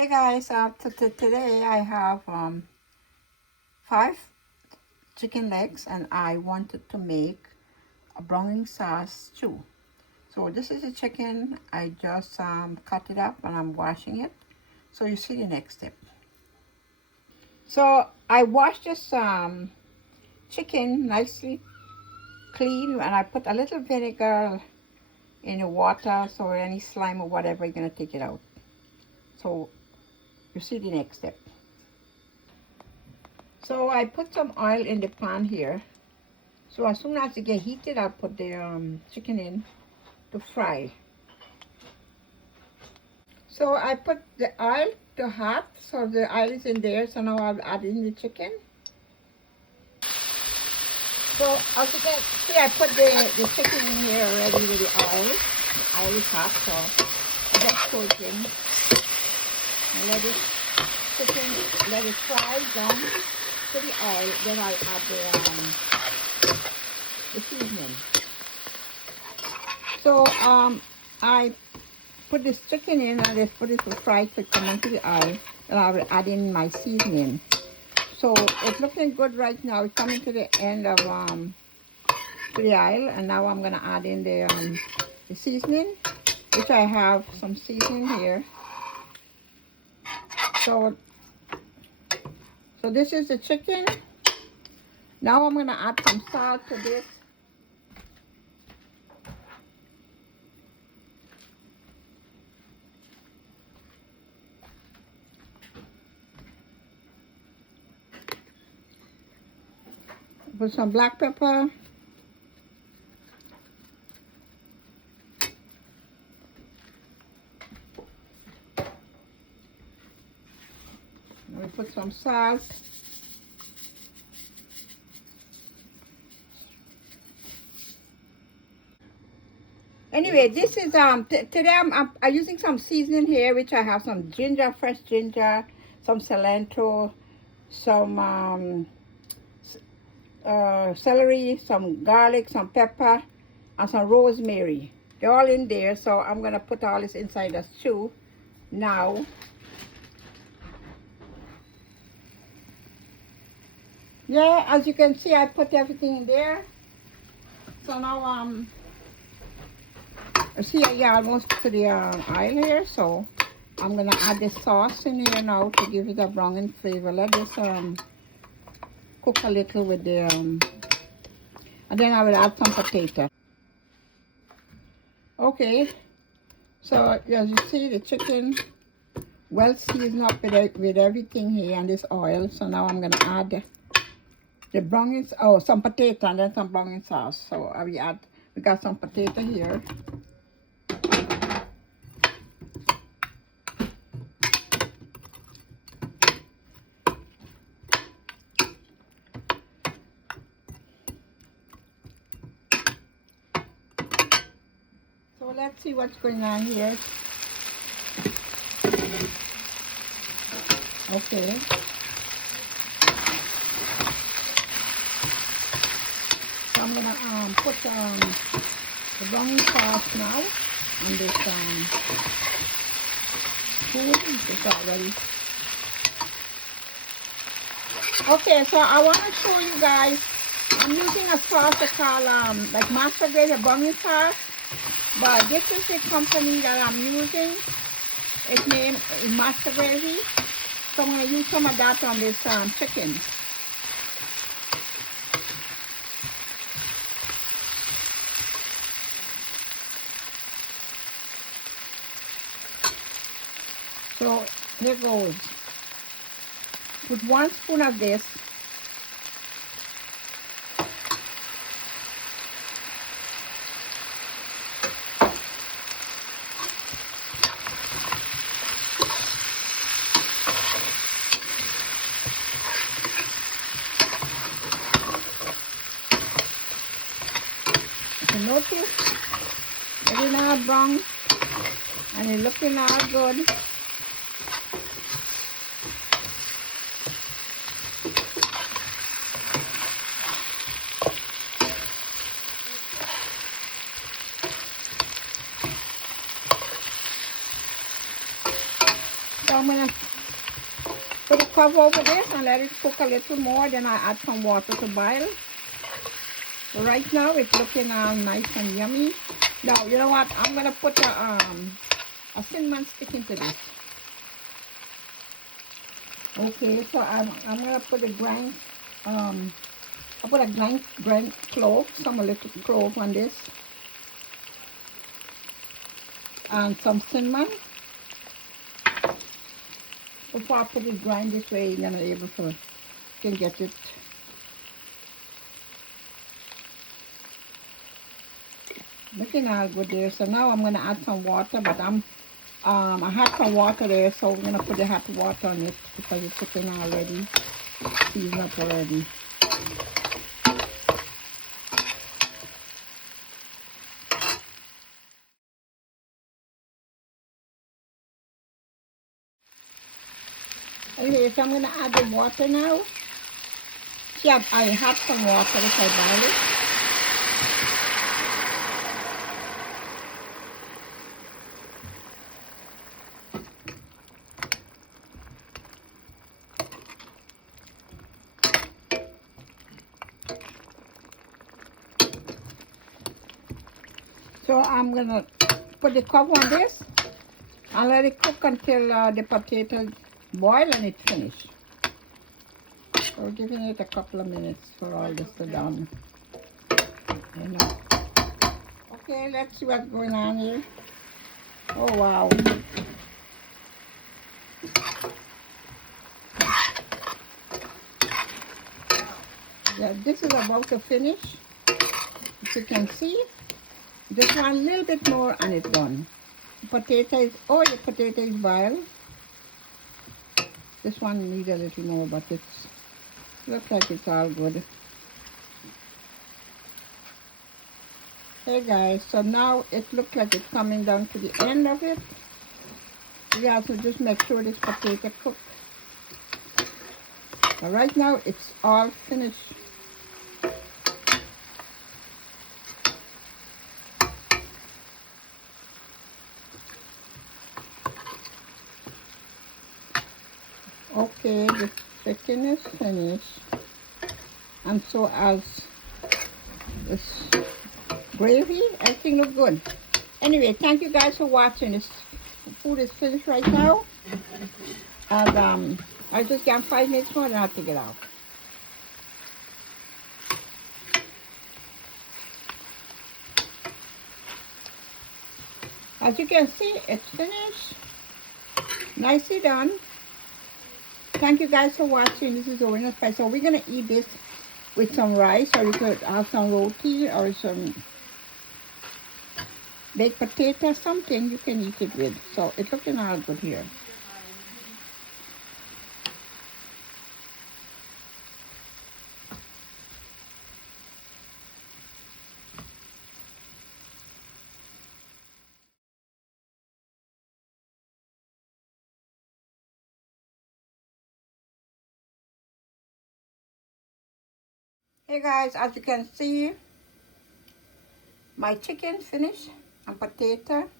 Hey guys, today I have 5 chicken legs and I wanted to make a browning sauce stew. So this is the chicken. I just cut it up and I'm washing it. So you see the next step. So I washed this chicken nicely clean and I put a little vinegar in the water so any slime or whatever you're gonna take it out. So you see the next step. So I put some oil in the pan here. So as soon as it get heated, I'll put the chicken in to fry. So I put the oil to hot, so the oil is in there. So now I'll add in the chicken. So as you can see, I put the chicken in here already with the oil. The oil is hot, so I just throw it in. And let it fry down to the oil. Then I'll add the seasoning. So I put this chicken in and just put it to fry to come into the oil, and I will add in my seasoning. So it's looking good right now. It's coming to the end of to the oil, and now I'm gonna add in the seasoning, which I have some seasoning here. So this is the chicken. Now I'm gonna add some salt to this. Put some black pepper. We put some salt. Anyway, this is today I'm using some seasoning here, which I have some ginger, fresh ginger, some cilantro, some celery, some garlic, some pepper, and some rosemary. They're all in there, so I'm gonna put all this inside the stew now. Yeah, as you can see, I put everything in there. So now see, I almost to the oil here, so I'm gonna add the sauce in here now to give it a browning flavor. Let this cook a little with the and then I will add some potato. Okay, so as you see, the chicken well seasoned up with everything here and this oil. So now I'm gonna add the browning, some potato and then some browning sauce. So we got some potato here. So let's see what's going on here. Okay. So I'm gonna put the browning sauce now on this food. It's already. Okay, so I want to show you guys. I'm using a sauce called like Master Gravy browning sauce. But this is the company that I'm using. Its name is Master Gravy. So I'm going to use some of that on this chicken. So here goes. Put 1 spoon of this. Notice it's not brown and it's looking all good. So I'm gonna put a cover over this and let it cook a little more. Then I add some water to boil. So right now it's looking all nice and yummy. Now you know what? I'm gonna put a cinnamon stick into this. Okay, so I'm gonna put a grind I put a grind clove, some a little clove on this, and some cinnamon. Before I put it grind this way, you're gonna be able to can get it. Looking all good there. So now I'm gonna add some water, but I had some water there, so we're gonna put the hot water on it because it's cooking already, seasoned up already. Okay, so I'm gonna add the water now. Yeah, I have some water if I boil it. So I'm gonna put the cover on this and let it cook until the potato boil and it's finished. So we're giving it a couple of minutes for all this to done. You know. Okay, let's see what's going on here. Oh wow. Yeah, this is about to finish. As you can see, just one little bit more and it's done. Potatoes, oh, the potato is boiled. This one needs a little more, but it looks like it's all good. Hey guys, so now it looks like it's coming down to the end of it. We have to just make sure this potato cooked. But right now it's all finished. Okay, the chicken is finished, and so as this gravy, everything looks good. Anyway, thank you guys for watching. This food is finished right now, and I just got 5 minutes more, then I'll take it out. As you can see, it's finished, nicely done. Thank you guys for watching. This is Orina Spice. So we're gonna eat this with some rice, or you could have some roti or some baked potato, something you can eat it with. So it's looking all good here. Hey guys, as you can see, my chicken finished and potato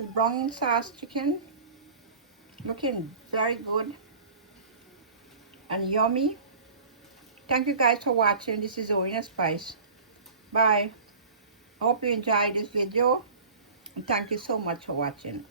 is brown sauce chicken, looking very good and yummy. Thank you guys for watching. This is Orina Spice. Bye. I hope you enjoyed this video, and thank you so much for watching.